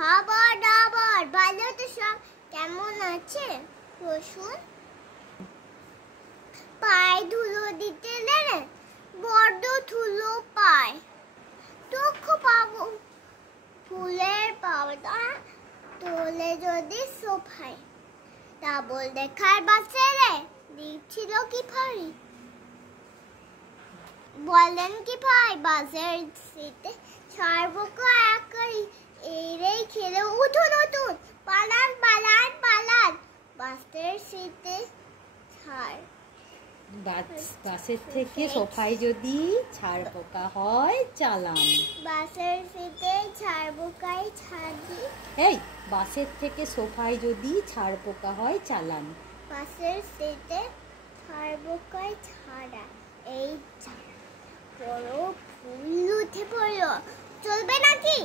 খাবার দাবার ভালো তো সব কেমন আছে রসুন পায়ে ধুলো দিতে নেই বড্ড ধুলো পায় দুঃখ পাবো ফুলের পাওয়া তোলে যদি সোফায় ডাবল দেখার বাসেরে দিচ্ছিল কি ফাড়ি বলেন কি ভাই বাসের সিটে ছাড়বো একাই এই খেলে উঠুন উঠুন পালান পালান পালান বাসের সিটে ছাড় বাসের থেকে সোফায় যদি ছাড় পোকা হয় চালান বাসের সিটে ছাড়বোকাই ছাড়ি এই বাসের থেকে সোফায় যদি ছাড় পোকা হয় চালান বাসের সিটে ছাড়বোকাই ছাড়া এই বড় ফুল উঠে পড়লো চলবে নাকি